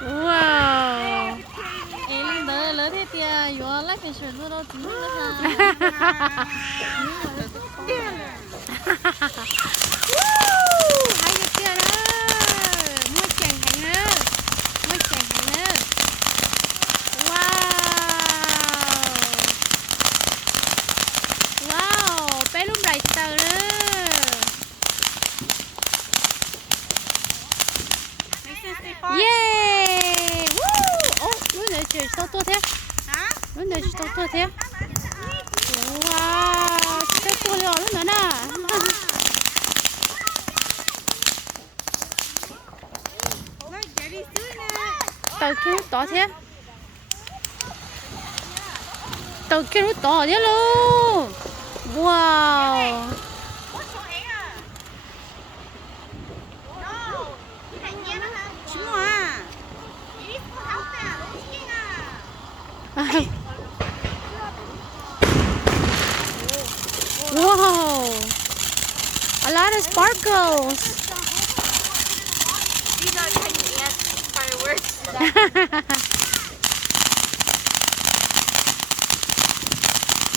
wow. Em lỡ thế tia, yo lại cái chuyện đó chính là ha. Hai cái tia đó, mua chèn hành nữa, mua chèn hành nữa. Wow, wow, bé lúc này tờ nữa. Yeah! Woo! Lúc này chơi sao tốt thế? Hả? Lúc này sao tốt thế? Wow! Chơi tốt rồi lúc nữa nè. Tàu kia nó to thế? Tàu kia nó to thế luôn. Wow! Wow! A lot of sparkles. These are tiny ant fireworks.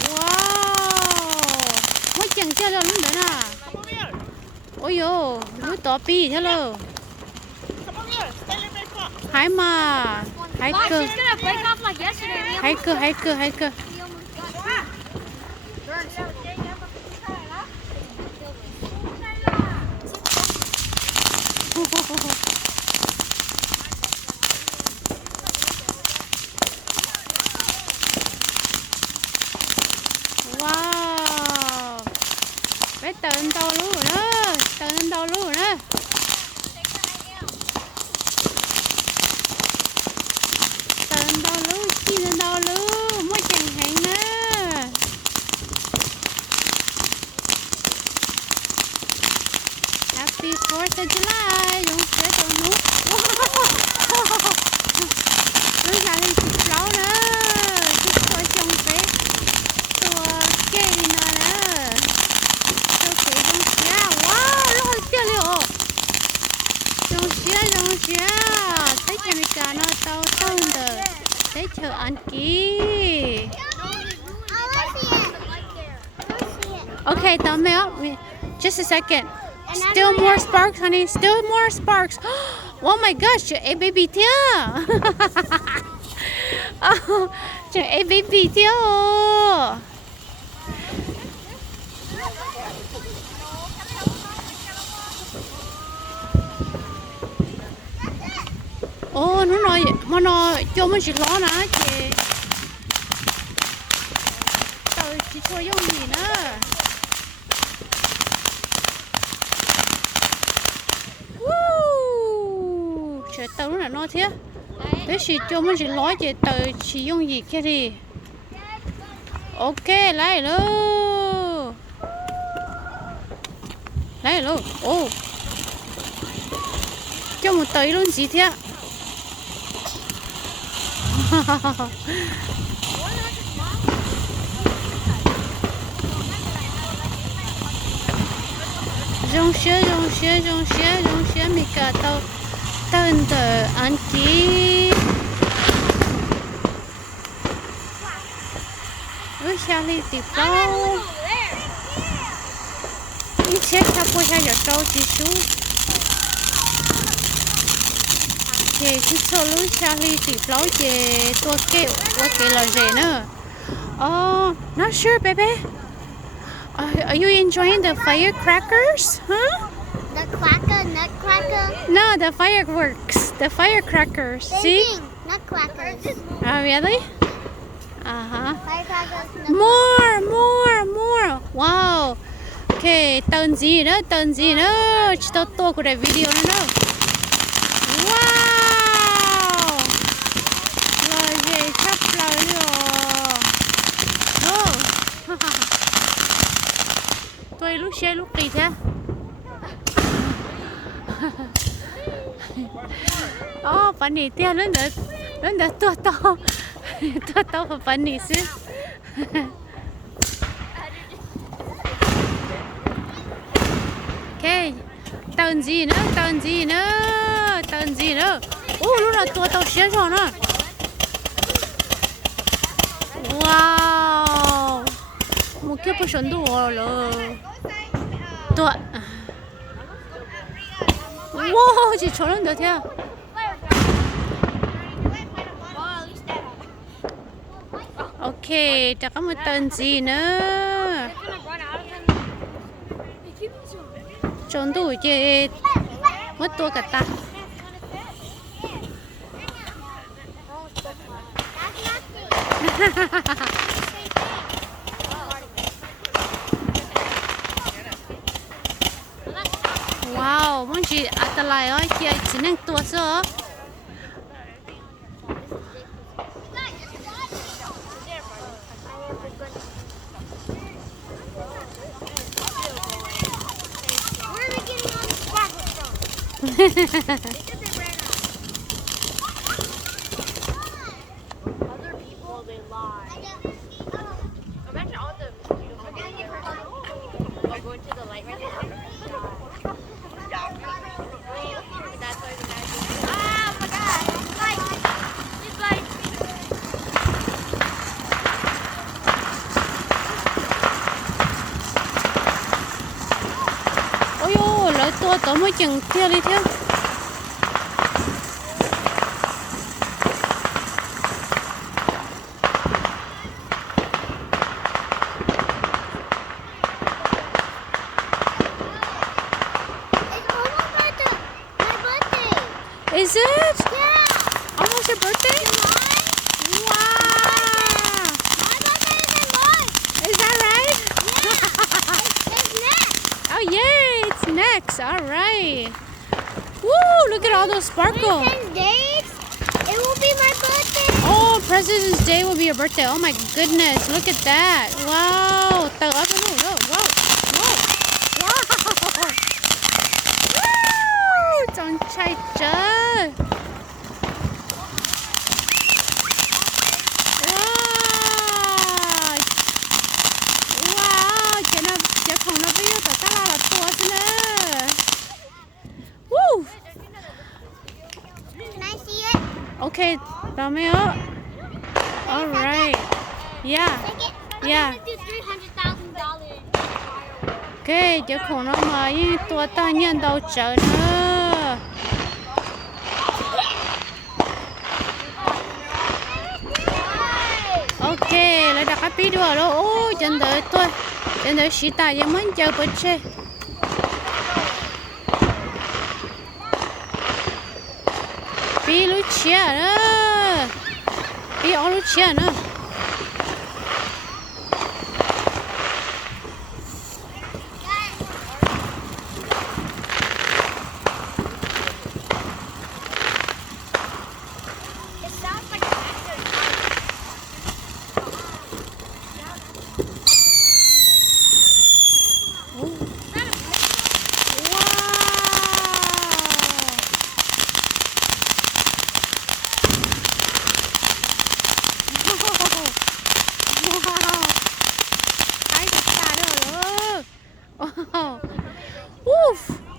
Wow! Mới chẳng chơi đâu lúc nữa nè. Ôi dồi, núi to pi thế luôn. Hãy mà, hãy cơ, hãy cơ, hãy cơ, hãy cơ. Wow, bé tận đâu luôn rồi đó, tận đâu luôn rồi đó. Tận đâu luôn, chi tận đâu luôn, mới chẳng hạn nữa. Happy 4th of July, đúng thế tôi muốn. Wow, đúng là lên thịt lẩu nữa, thịt tôi trông thế. Cái này nè, tôi kể trong xía, wow, nó hơi tiêu liệu, trong xía, thấy cái này cả nó tao được, thấy chờ ăn kỹ. Okay, tell me up, just a second. Still more sparks, honey. Still more sparks. Oh my gosh, a baby tear. Oh, a baby tear. Ồ, nó nói mà nó cho mình chỉ lo nè chị. Tao chỉ cho dùng gì nữa. Woo! Trời tao nó là nó thế. Thế chỉ cho mình chỉ lo chị tao chỉ dùng gì kia đi. Ok, lại luôn. Lại luôn. Ồ. Cho một tới luôn gì thế? Rong xe mi cả tao tên tờ ăn kỹ. Ui xa li tịp đâu. Ít chết sao cô xa giờ trâu chỉ sú. Chị cứ cho lũ xa li tịp lâu chị tôi kêu là gì nữa. Oh, not sure baby. Are you enjoying the firecrackers? Huh? Nutcracker. No, the fireworks. The firecrackers. See? Nutcrackers. Oh, really? Uh-huh. Firecrackers. More. Wow. Okay, tên gì nữa? Chỉ tao tô của đại video nữa. Wow. Lời gì sắp lời rồi. Oh. Tôi lúc xe lúc đi thế. Oh, funny. Tia lớn đỡ tua to và funny xíu. Ok, tên gì nữa? Lúc nào tua tao xé rồi nè. Wow. Một cái bữa sống đồ rồi. Tua. Wow, chỉ cho lên được theo. Ok, chắc có một tên gì nữa. Trốn đủ chứ. Mất tua cả ta. Wow, mong chị ăn lại ơi, kia chỉ nên tua sao? Other people, they lie. Imagine all the mosquitoes going to the light right there. That's why the magic. Oh my god! It's like. Ôi dồi, lỡ tua tao mới chừng theo đi theo. Is it? Yeah. Almost your birthday? Wow. My birthday is in March. Is that right? It's next. Oh, yay. It's next. All right. Woo, look at all those sparkle. Recent dates. It will be my birthday. Oh, President's Day will be your birthday. Oh, my goodness. Look at that. Wow. Tao up and whoa. Whoa. Wow. Woo. Don't try to. Wow, chị không nó biết tại ta là tua thế nè. Woo. Can I see it? Okay, dame up. All right. Yeah. Take it. Yeah. I'm gonna do $300,000. Okay, chị không nó mà với tua ta nhân đâu chờ nữa. Ok, lại đặt cái pi đùa đó. Ô, chân đợi tôi. Chân đợi sĩ tài cho mình chờ bớt xe. Pi lúc chia nữa. Pi ở lúc chia nữa. It sounds like an accident.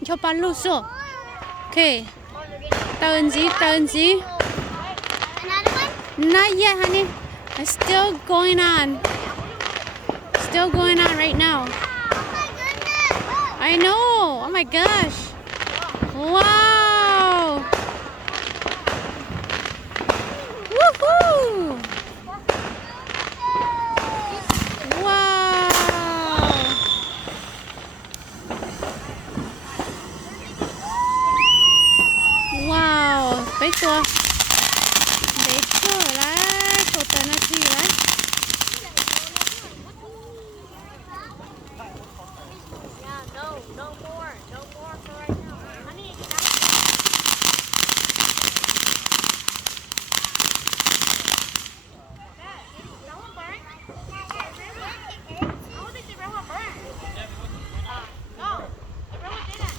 Cho bạn lưu số. Ok. Tên gì? Another one? Not yet, honey. It's still going on. Still going on right now. Oh my goodness. I know. Oh my gosh. Wow. Woohoo. Wow. Wow. Bấy tua. Để cửa lại. Cổ tờ nó gì lại. Yeah, no more. No more for right now. Honey, get out. That one burned? I don't think the red one burned. No, the red one didn't.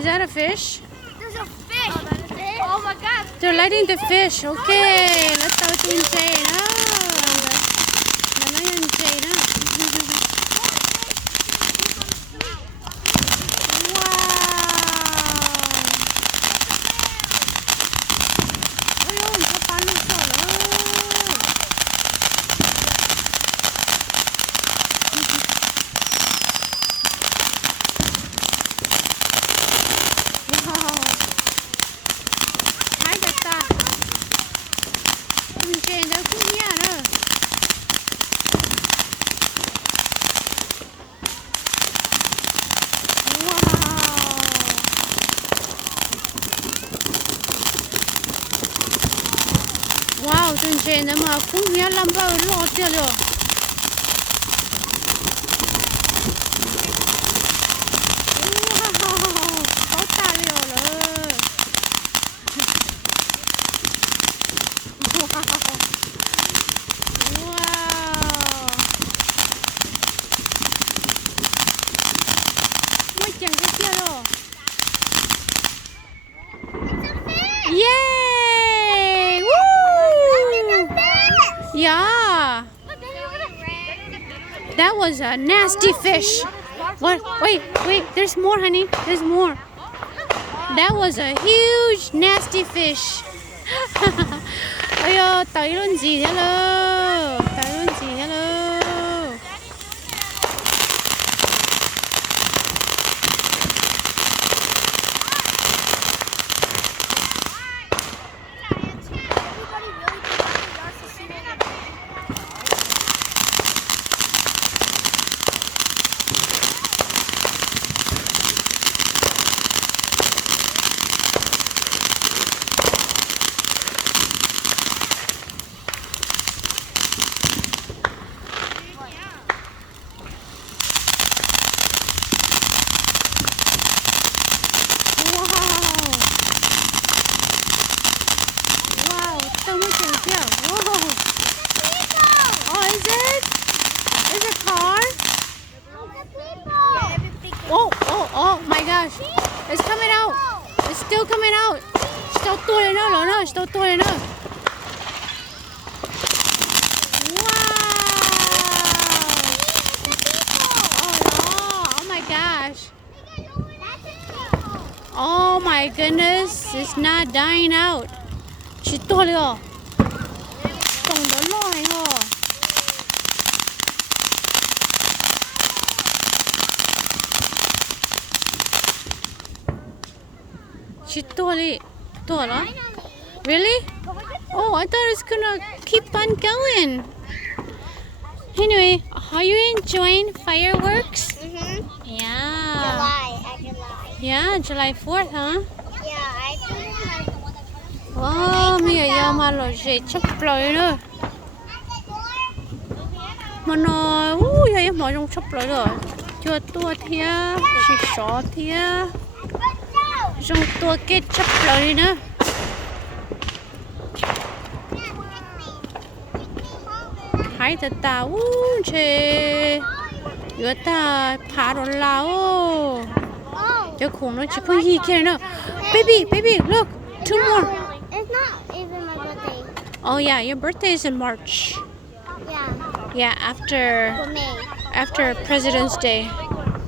Is that a fish? There's a fish. Oh my god. They're letting the fish. Okay, let's go to insane. Wow, trên trên đó mà cũng nhớ lắm bao lọt chưa rồi. Wow, có ta liệu rồi. Wow. Mới chẳng cái kia rồi. Yay! Woo! Yeah. That was a nasty fish. What? Wait. There's more, honey. There's more. That was a huge, nasty fish. Ôi ơi, tới luôn gì thế lơ. Tới luôn gì thế lơ. Oh my gosh. It's coming out. It's still coming out. Still tuôn nữa rồi nó, still tuôn nữa. Wow. Oh my gosh. Oh my goodness. It's not dying out. Chỉ tuôn rồi. Tổng đó lòi rồi. She totally, really? Oh, I thought it's gonna keep on going. Anyway, are you enjoying fireworks? Yeah. July. Yeah, July 4th, huh? Yeah, I think Wow, bây giờ mà lo gì chụp lại nữa. Mà nó, giờ mà trong chụp lại rồi. Chưa tua thia, chỉ sọ thia. Trong tua kết chụp lại nữa. Hai ta ta, chê. Vừa ta phá rồi lao. Cho khủng nó chỉ có gì kia nữa. Baby, look, two more. it's not even my birthday. Oh yeah, your birthday is in March. Yeah, Yeah, for me. after President's Day.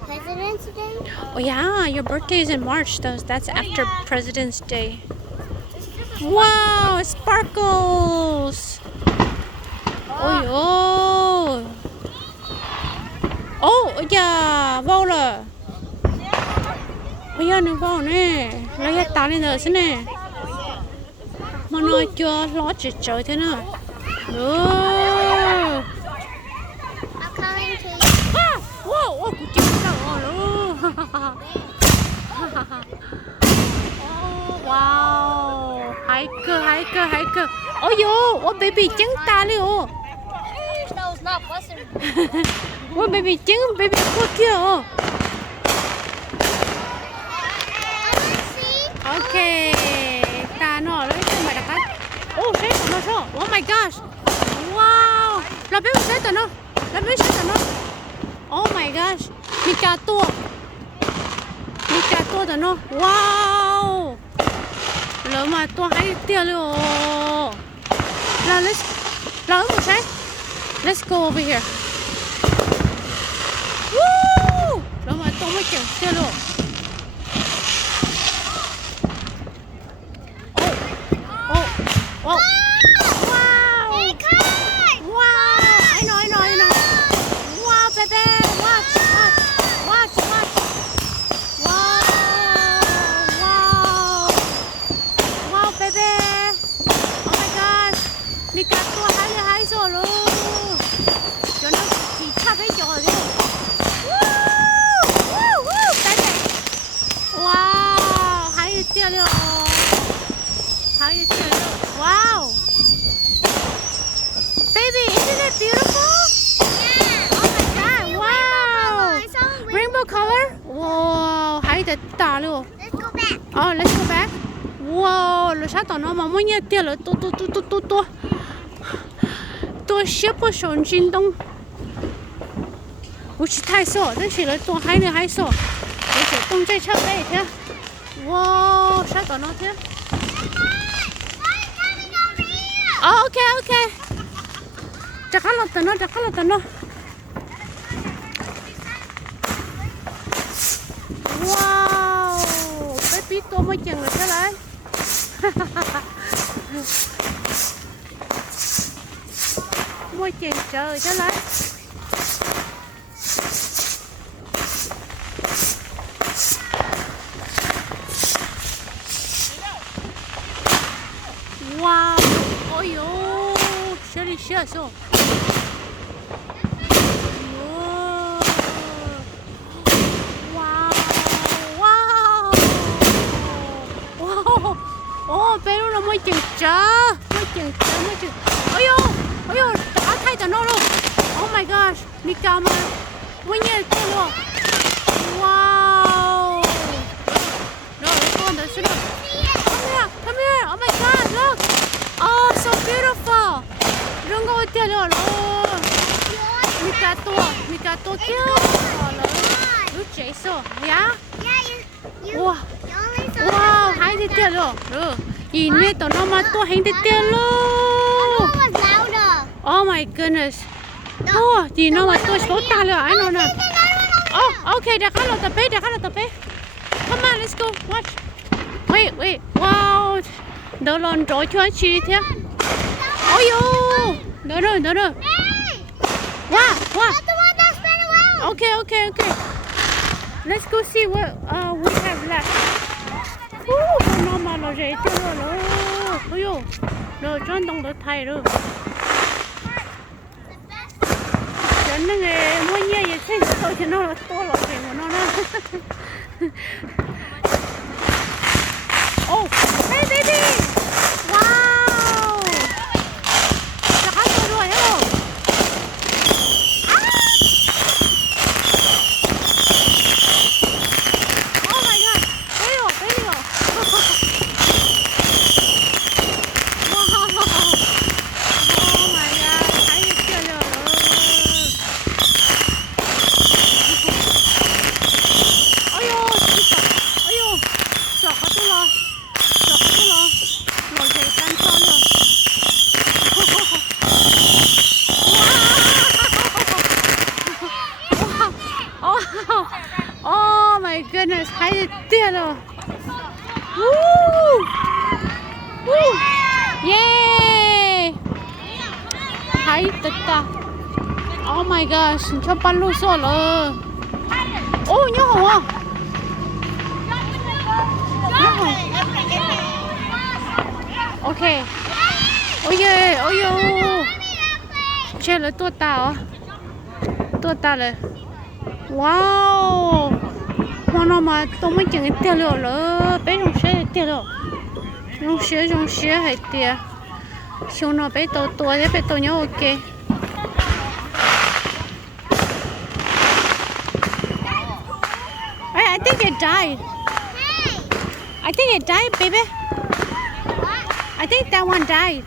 President's Day? Oh yeah, your birthday is in March. That's after President's Day. Wow, it sparkles. Oh, yeah, vô rồi. Bây giờ nó vô nè, lấy hết tao lên rồi xin nè. Mà nói chưa ló chỉ trời thế nào. I'm coming to you. Wow, cụ chịu đâu rồi. Wow, hiker. Oh baby, trứng ta đi ô. No, it's not busting. Oh baby, trứng, baby cô kia ô. Okay, ta nó lấy cái mà đặt cái. Oh, thế nó sao? Oh my gosh. Wow, là bé sẽ tao nó. Oh my gosh, mi cá tua. 多的呢，哇哦，那么多还有掉了，那 老母谁 ？Let's go over here。Woo！ 那么多没见掉了。哦哦哦！哇哦！你看，哇 I know. Wow, baby, watch. Wow, baby. Oh my gosh. 你搞多还厉害死了，就那几差别脚的。Woo, baby. 哇，还有掉了，哇哦。Baby, isn't it beautiful? Rainbow color? Wow, hay de talo. Let's go back. Oh, let's go back. Wow, lo sa tao nó mà muốn nhét tiền rồi, tôi xếp vào sồn chín đông. Ủa chỉ thái sợ, đó chỉ là tôi hay nữa hay sợ. Để chỉ tung chạy chắc đây thế. Wow, sa tao nó thế. Oh, okay. Chắc là tao nó. Wow, baby tôi mới chừng rồi thế này. Mới chừng trời thế này. Wow, ôi dồi, sẽ đi xe sao? Bé nó mới chừng ôi dồi đã thay tao nó luôn. Oh my gosh, đi cao mà mới nhớ tôi luôn. Wow, rồi con đã xin được. Come here, oh my god, look. Oh, so beautiful. Đừng có tiêu luôn. Mika to kia. Lúc chạy sao, yeah? Wow, hai đi tiêu luôn. Nhìn nè tao nó mà tôi hành đi tiêu luôn. Oh my goodness. Oh, nhìn nó mà tôi số ta rồi, I know nè. Oh, okay, đã khá là tập bé. Come on, let's go, watch. Wait, wow. Đỡ lon trội cho chị thế. Ôi dồi, đỡ rồi. Wow. Okay. Let's go see what we have left. Nó mà nó dễ tiêu rồi. Ôi dồi, rồi cho đông đỡ thay rồi. Chẳng nó nghe mua nhẹ vậy thế thôi thì nó là to lọt tiền của nó đó. Oh, hey baby! Wow! Chắc hả tôi rồi hả? Oh my god! Baby! Wow! Oh my god! Thấy chưa rồi? Ôi dồi! Chọc hả tôi lo? Ngồi chạy canh cho luôn. Wow! Oh my goodness, hay được tiền rồi. Yeah! Hay thật ta. Oh my gosh, cho bắn luôn rồi rồi. Oh, nhớ hả? Okay. Ôi dồi. Chơi là tua tao rồi. Wow. Mà nó mà tôi mới chừng cái tiêu liệu rồi. Bé rong xe tiêu liệu. Rong xe hay tiêu. Xong nó bé tôi thế bé tôi nhớ ok. I think it died. I think it died, baby. I think that one died.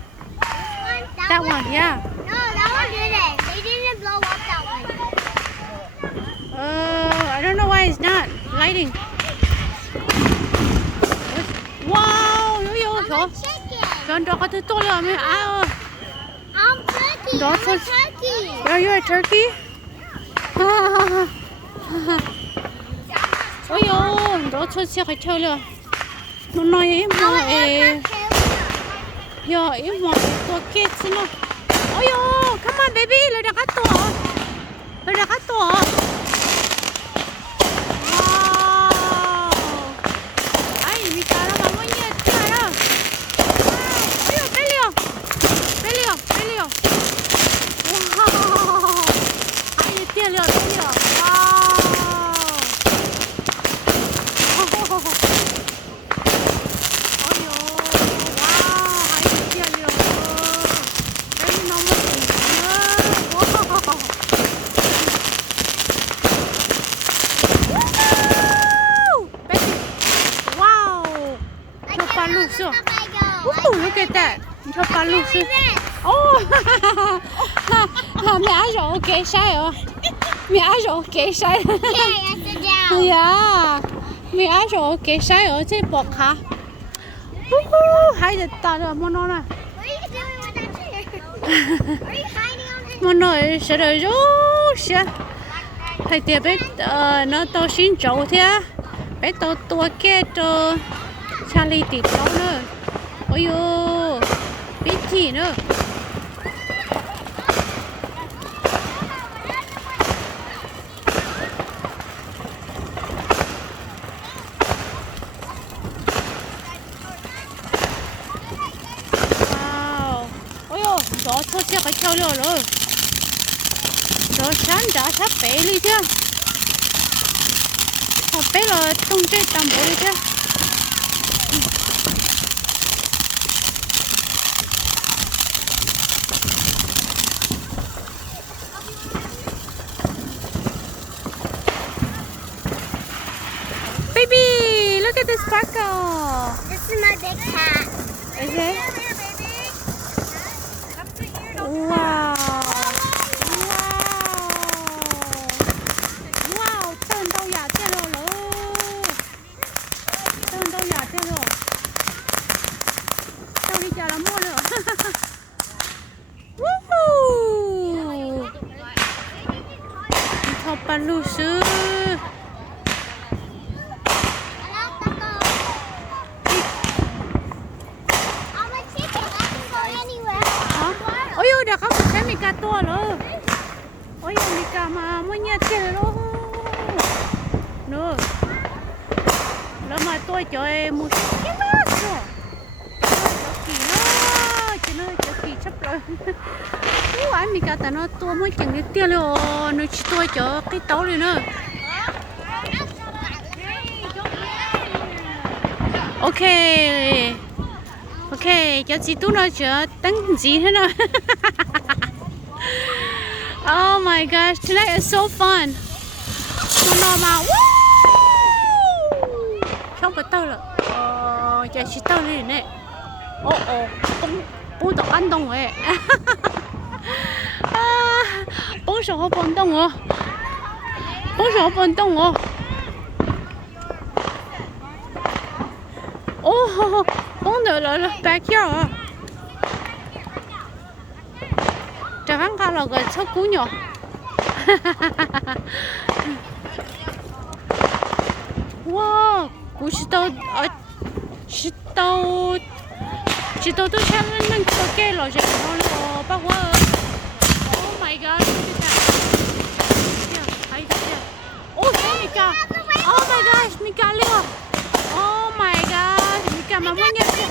That one, yeah. No, that one didn't. They didn't blow up that one. I don't know why it's not lighting. đó John đó có thứ to rồi mấy I'm turkey. Đó I'm thôi. a turkey. Are you a turkey? Ôi yo, đó thôi sẽ phải chơi rồi. Nó nói em mà yo em mà tua kết xin nó. Ôi yo, come on baby, lấy ra cái tua. Lấy ra cái tua. Wow. Ai mi cara mà muốn nhét kia đó. Ôi yo, pelio. Pelio, pelio. Wow. Ai kia liền, pelio. Wow. Look at that. Cho ba lù sư. Oh. Mẹ ăn rồi ok sai rồi. Mẹ ăn rồi ok sai. Yeah. Mẹ ăn rồi ok sai rồi chứ bọc hả? Hai giờ ta rồi mua nó nè. Mua nó sẽ được rồi. Hay tiệp bé nó tao xin cháu thế. Bé tao tua kia cho Charlie tịt cháu nữa. Ôi yo, biết gì nữa. Wow, ôi yo, gió thôi sẽ phải theo lửa rồi. Gió sáng đã sắp bé đi chưa? Họ bé là tung chơi tầm bộ đi chưa? Baby, look at this sparkle. This is my big cat. Is it? Wow. Wow. Wow, tên đâu giả tiền rồi lô. Tên đâu giả tiền rồi. Đâu đi chợ là mua nữa. Woohoo. Thọc bà lù sư. Ôi ôi, đã có một cái mì cà to rồi. Ôi ôi, mì cà mà mới nhét tiền rồi. Nữa. Nó mà tôi chơi một cái đó rồi. Kỳ nó, chứ nó kỳ sắp rồi. Ủa, mì cà nó to mới chẳng được tiền rồi. Nó chỉ tôi cho cái tấu này nữa. Ok. Ok, cho chị tú nói chưa tăng gì thế nào. Oh my gosh, tonight is so fun. Nó mà không phải tao là cho chị tao đi nè. Bún đậu ăn đông rồi. Bún sò bún đông rồi. Bún sò bún đông rồi. Oh, bún đậu là backyard. Chẳng hạn cả là cái số cú nhỏ. Wow, cú chỉ tao tôi xem nên tôi kêu là gì nó bao quá. Oh my god, look at that. Thấy chưa? Oh, Mika. Oh my gosh, Mika liều. Oh my god, Mika mà muốn nhận tiền.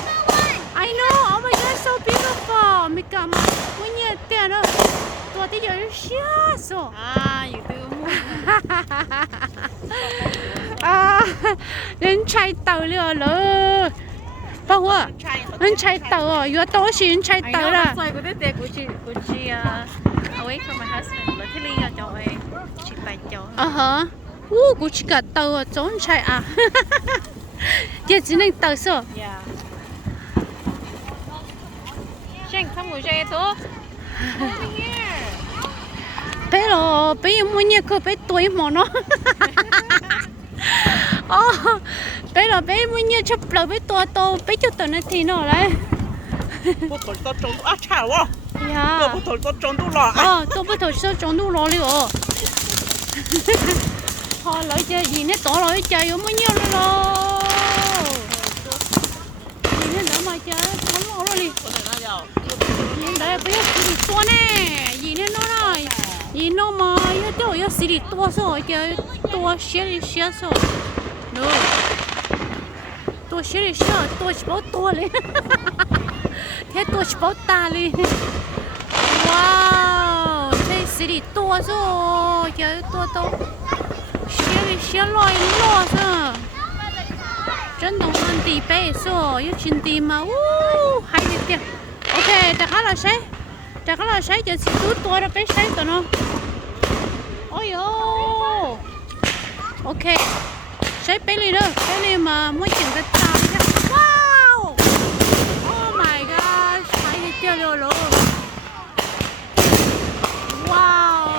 I know, oh my god, so beautiful. Mika mà muốn nhận tiền đó. Tôi thấy giờ rất sợ. You do. Nên chạy tàu liều rồi. Bao quá. Nên chạy tàu à, vừa tối xin chạy I tàu know, ra. that's why good day, away from my husband. Luckily, I don't chị phải cho. Hả? Cô chỉ cả tàu à, trốn chạy à. Giờ chỉ nên tàu sao? Yeah. Sheng, come with Jay too. Over here. Bé lo, bé muốn nhớ cô bé tuổi mà nó. bây giờ bây muốn nhiều chụp lại bây to bây cho tao nó thì nó lại bố thổi tao trống á chảo à dạ bố thổi tao trống đủ lọ tôi bắt đầu sơ trống đủ lọ liền họ lấy chơi gì nè tỏ lấy chơi có bao nhiêu rồi gì nè đỡ mà chơi tỏ lọ rồi đi nhìn đấy bây giờ xì to nè gì nè nó rồi gì nó mà yêu tiêu yêu xì to rồi chơi to xé rồi rồi to xé to chỉ bảo to lên thế to chỉ bảo ta lên wow thế xì to rồi chơi to xé lòi lò sao chân đồng ăn tì bê sao yêu chín tì mà hay đi tiệt ok ta khá là sấy giờ xí tua ra bê sấy tao nó ôi yo ok sấy bê đi đâu bê đi mà muốn chỉnh cái tao đi wow oh my gosh hay đi tiệt rồi wow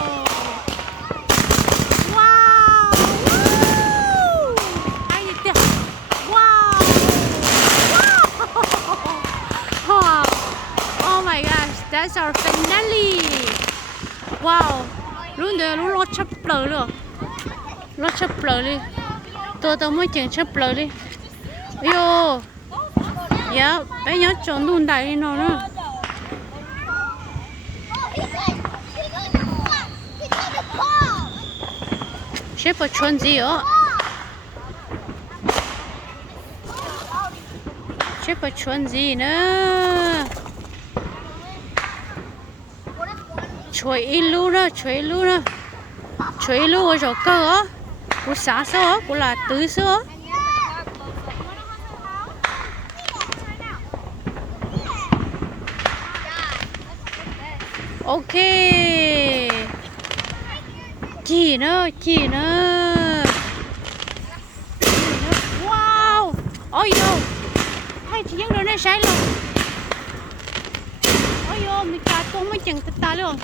that's our finale wow luôn được luôn lo chấp lờ luôn lo chấp lờ đi tôi mới chỉnh chấp lờ đi yo dạ bé nhớ chọn luôn đại đi nó nữa sếp phải chọn gì ạ sếp phải chọn gì nữa chuối lu đó chuối lu rồi cơ á của xã số của là tứ số ok chỉ nữa wow ôi yo hay chỉ những đứa này sai luôn ôi yo mình cá tôm mới chẳng ta luôn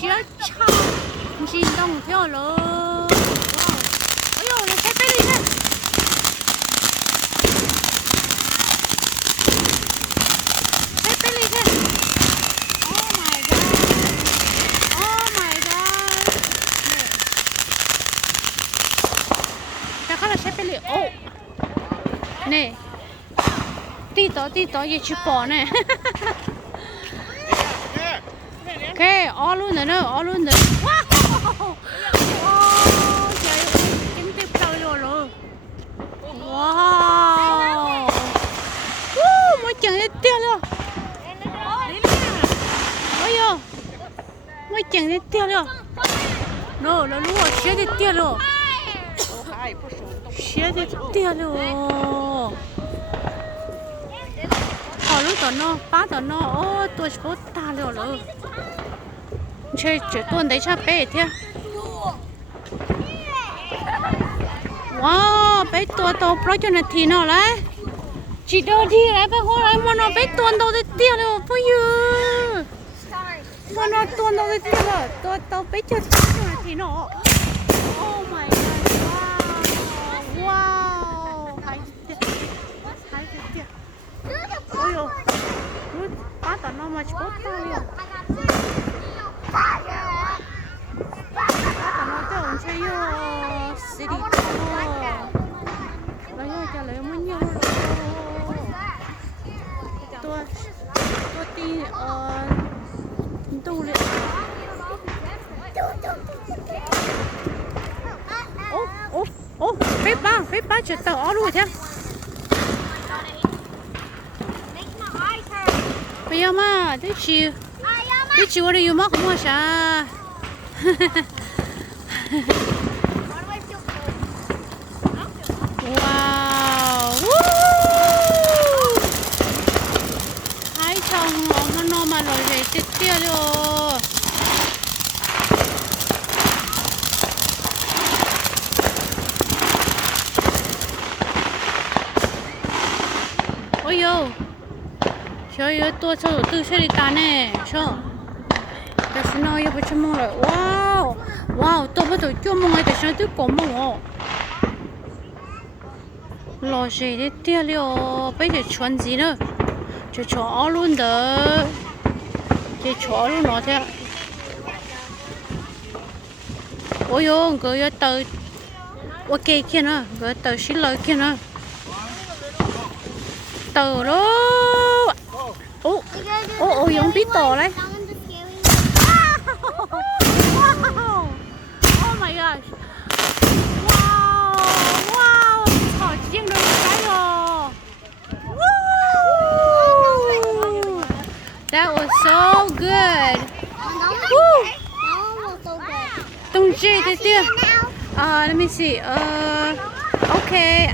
xía cha xin đồng theo rồi ôi yo nó sẽ tới đi nè tới đi nè oh my god chắc là sẽ tới đi nè tí tỏ gì chụp bỏ nè ok all luôn nữa wow trời chính tiếp chơi rồi wow mới chẳng thấy tiền luôn ôi yo mới chẳng thấy tiền luôn nó lúa xé thấy tiền luôn xé thấy tiền luôn họ lúc đó nó ba đó nó tôi chỉ có ta rồi chơi chỉ tuần đấy cha bé thế wow bé tua to pro cho nó thì nó lại chỉ đâu đi lại bé hôm nay mà nó bé tuần đâu đấy tiền rồi bao nhiêu mà nó tuần đâu đấy tiền rồi tôi tao bé cho nó thì nó oh my god wow hay tiền ôi yo ba tao nó mà chỉ có ta rồi chơi yo xí đi lấy yo cho lấy mấy nhiêu tôi đi tu luyện ô phép ba chuyện tao ó luôn chứ bây giờ mà tới chiều ở đây yêu mắc không có sao wow hai chồng nó mà rồi về tiếp theo rồi ôi yo chơi tôi sao tự chơi đi ta nè sao ta xin nói yêu phải chăm rồi wow tôi bắt tụi chua mong ai tại sao tụi cổ mong lo gì đấy tia liệu bây giờ chuẩn gì nữa cho chó luôn đó cho chó luôn nó thế ôi yo cái tờ ok kia nữa cái tờ xí lợi kia nữa tờ đó ô dùng biết tờ đấy oh my gosh wow thỏ chiên được cái rồi that was so good tung chi thế tia let me see okay